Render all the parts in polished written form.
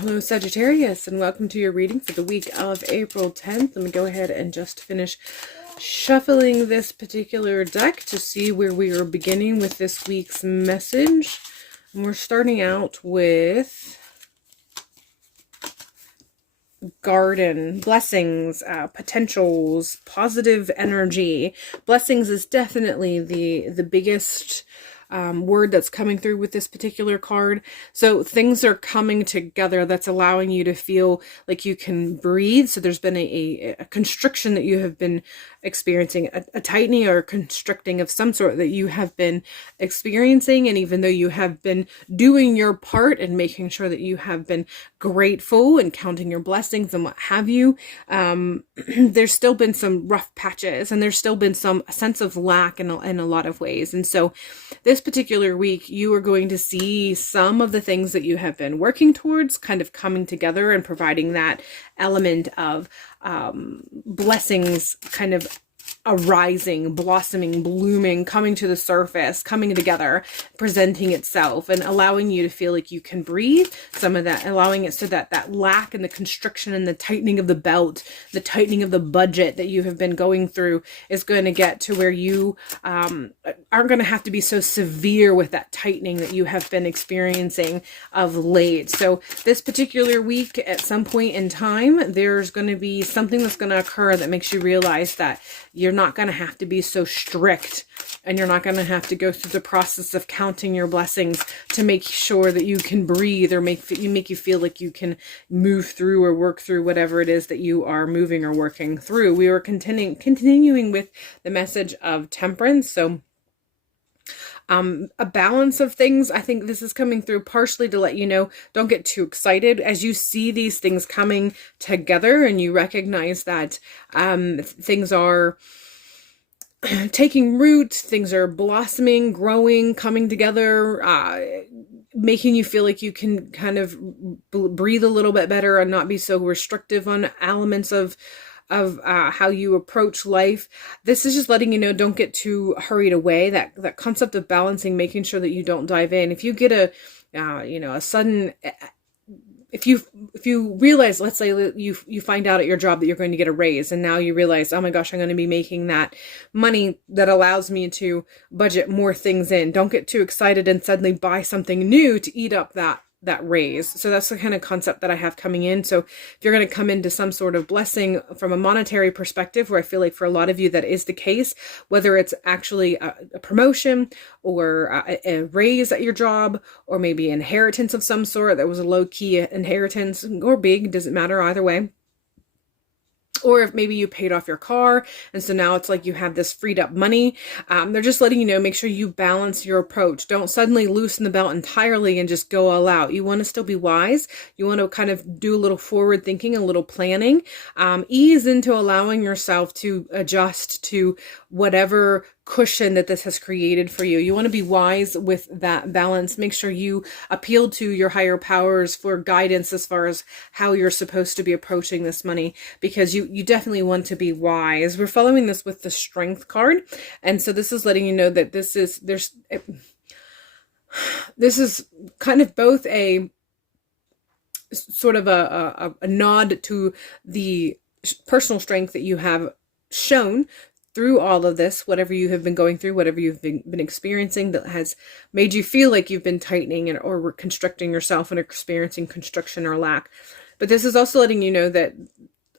Hello, Sagittarius, and welcome to your reading for the week of April 10th. Let me go ahead and just finish shuffling this particular deck to see where we are beginning with this week's message. And we're starting out with garden, blessings, potentials, positive energy. Blessings is definitely the biggest word that's coming through with this particular card. So things are coming together that's allowing you to feel like you can breathe. So there's been a constriction that you have been experiencing, a tightening or constricting of some sort that you have been experiencing. And even though you have been doing your part and making sure that you have been grateful and counting your blessings and what have you, there's still been some rough patches, and there's still been some sense of lack in a lot of ways. And so this particular week, you are going to see some of the things that you have been working towards kind of coming together and providing that element of blessings kind of arising, blossoming, blooming, coming to the surface, coming together, presenting itself, and allowing you to feel like you can breathe. Some of that, allowing it so that that lack and the constriction and the tightening of the belt, the tightening of the budget that you have been going through is going to get to where you aren't going to have to be so severe with that tightening that you have been experiencing of late. So this particular week, at some point in time, there's going to be something that's going to occur that makes you realize that you're not going to have to be so strict, and you're not going to have to go through the process of counting your blessings to make sure that you can breathe, or make you feel like you can move through or work through whatever it is that you are moving or working through. We are continuing with the message of temperance. So a balance of things. I think this is coming through partially to let you know, don't get too excited as you see these things coming together and you recognize that things are taking root, things are blossoming, growing, coming together, making you feel like you can kind of breathe a little bit better and not be so restrictive on elements of how you approach life. This is just letting you know, don't get too hurried away. That concept of balancing, making sure that you don't dive in. If you get a sudden, if you realize, let's say you find out at your job that you're going to get a raise, and now you realize, oh my gosh, I'm going to be making that money that allows me to budget more things in. Don't get too excited and suddenly buy something new to eat up that raise. So that's the kind of concept that I have coming in. So if you're going to come into some sort of blessing from a monetary perspective, where I feel like for a lot of you that is the case, whether it's actually a promotion or a raise at your job, or maybe inheritance of some sort that was a low-key inheritance, or big, doesn't matter either way. Or if maybe you paid off your car, and so now it's like you have this freed up money. They're just letting you know, make sure you balance your approach. Don't suddenly loosen the belt entirely and just go all out. You want to still be wise. You want to kind of do a little forward thinking, a little planning. Ease into allowing yourself to adjust to whatever cushion that this has created for you. You want to be wise with that balance. Make sure you appeal to your higher powers for guidance as far as how you're supposed to be approaching this money, because you definitely want to be wise. We're following this with the Strength card, and so this is letting you know that this is kind of both a sort of a nod to the personal strength that you have shown through all of this, whatever you have been going through, whatever you've been experiencing that has made you feel like you've been tightening or constricting yourself and experiencing constriction or lack. But this is also letting you know that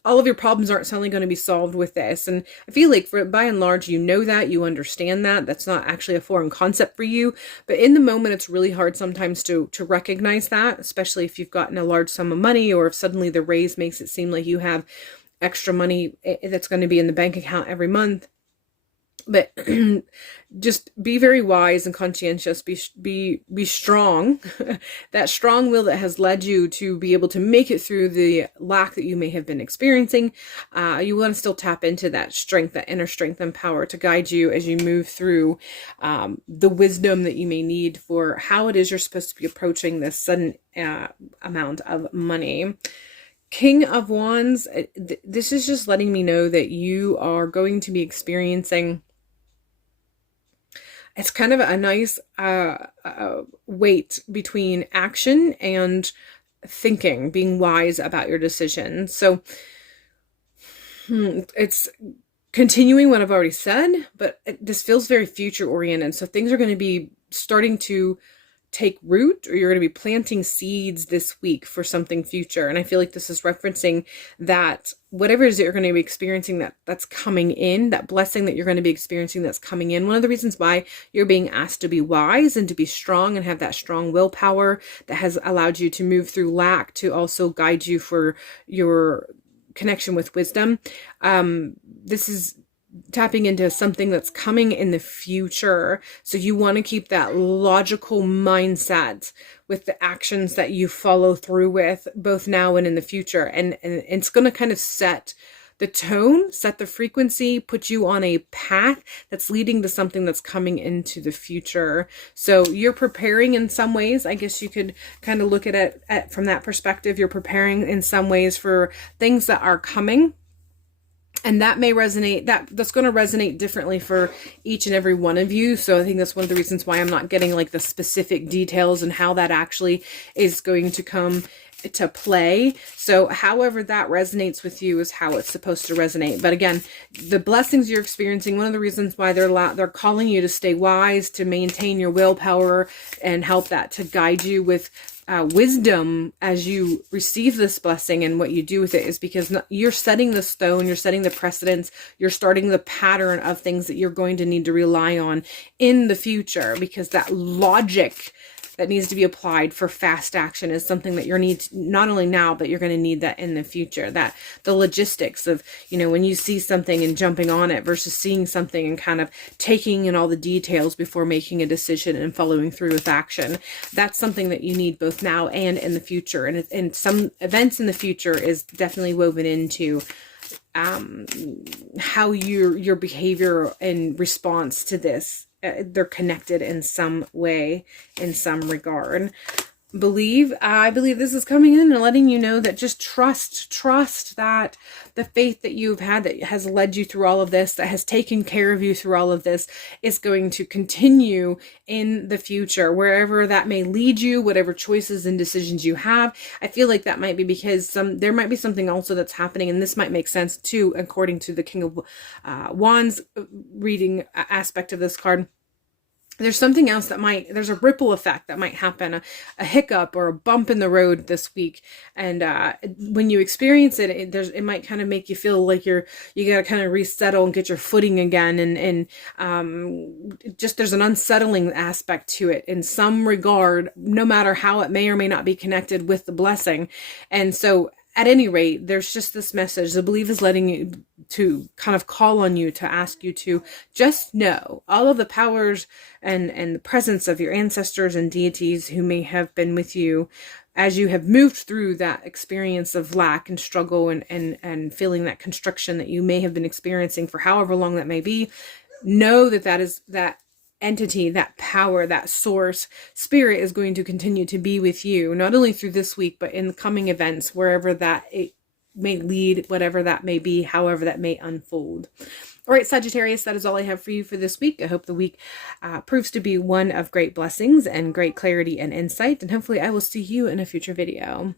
all of your problems aren't suddenly going to be solved with this. And I feel like by and large, you know that, you understand that. That's not actually a foreign concept for you. But in the moment, it's really hard sometimes to recognize that, especially if you've gotten a large sum of money, or if suddenly the raise makes it seem like you have extra money that's going to be in the bank account every month. But just be very wise and conscientious. Be strong. That strong will that has led you to be able to make it through the lack that you may have been experiencing. You want to still tap into that strength, that inner strength and power to guide you as you move through the wisdom that you may need for how it is you're supposed to be approaching this sudden amount of money. King of Wands, this is just letting me know that you are going to be experiencing, it's kind of a nice weight between action and thinking, being wise about your decisions. So it's continuing what I've already said, but this feels very future oriented. So things are going to be starting to take root, or you're going to be planting seeds this week for something future. And I feel like this is referencing that whatever it is that you're going to be experiencing that's coming in, that blessing that you're going to be experiencing that's coming in. One of the reasons why you're being asked to be wise and to be strong and have that strong willpower that has allowed you to move through lack to also guide you for your connection with wisdom. This is tapping into something that's coming in the future. So you want to keep that logical mindset with the actions that you follow through with, both now and in the future. And it's going to kind of set the tone, set the frequency, put you on a path that's leading to something that's coming into the future. So you're preparing in some ways. I guess you could kind of look at it from that perspective. You're preparing in some ways for things that are coming. And that may resonate, that's going to resonate differently for each and every one of you. So I think that's one of the reasons why I'm not getting like the specific details and how that actually is going to come to play. So however that resonates with you is how it's supposed to resonate. But again, the blessings you're experiencing, one of the reasons why they're calling you to stay wise, to maintain your willpower and help that to guide you with wisdom as you receive this blessing, and what you do with it is because you're setting the stone, you're setting the precedence, you're starting the pattern of things that you're going to need to rely on in the future, because that logic that needs to be applied for fast action is something that you're need not only now, but you're going to need that in the future. That the logistics of, you know, when you see something and jumping on it versus seeing something and kind of taking in all the details before making a decision and following through with action. That's something that you need both now and in the future. And some events in the future is definitely woven into how your behavior in response to this, they're connected in some way, in some regard. I believe this is coming in and letting you know that just trust that the faith that you've had that has led you through all of this, that has taken care of you through all of this, is going to continue in the future, wherever that may lead you, whatever choices and decisions you have. I feel like that might be because there might be something also that's happening, and this might make sense too, according to the King of Wands reading aspect of this card. There's something else there's a ripple effect that might happen, a hiccup or a bump in the road this week. And when you experience it, it might kind of make you feel like you got to kind of resettle and get your footing again. And just there's an unsettling aspect to it in some regard, no matter how it may or may not be connected with the blessing. And so at any rate, there's just this message. The belief is letting you to kind of call on you, to ask you to just know all of the powers and the presence of your ancestors and deities who may have been with you as you have moved through that experience of lack and struggle and feeling that constriction that you may have been experiencing for however long that may be. Know that entity, that power, that source, spirit is going to continue to be with you, not only through this week, but in the coming events, wherever that it may lead, whatever that may be, however that may unfold. All right, Sagittarius, that is all I have for you for this week. I hope the week proves to be one of great blessings and great clarity and insight, and hopefully I will see you in a future video.